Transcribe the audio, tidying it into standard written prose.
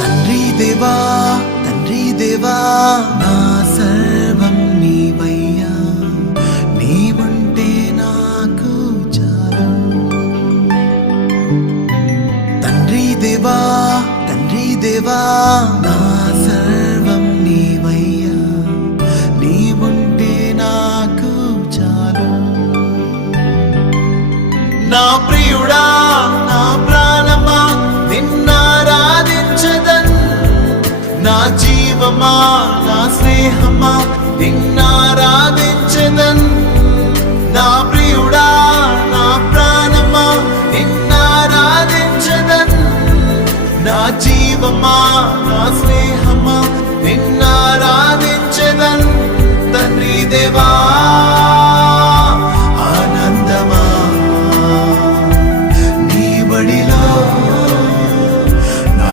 తండ్రి దేవా తండ్రి దేవా నా సర్వం నీవయ్యా, నీవుంటే నాకు చాలు. తండ్రి దేవా తండ్రి దేవా నా సర్వం నీవయ్యా, నీవుంటే నాకు చాలు. నా ప్రియుడా నా ప్రాణమా నిన్నారాధించదన్, నా జీవమా నా స్నేహమా నిన్నారాధించదన్. నా ప్రియుడా నా ప్రాణమా నిన్నారాధించదన్, నా జీవమా నా స్నేహమా నిన్నారాధించదన్. తండ్రి దేవా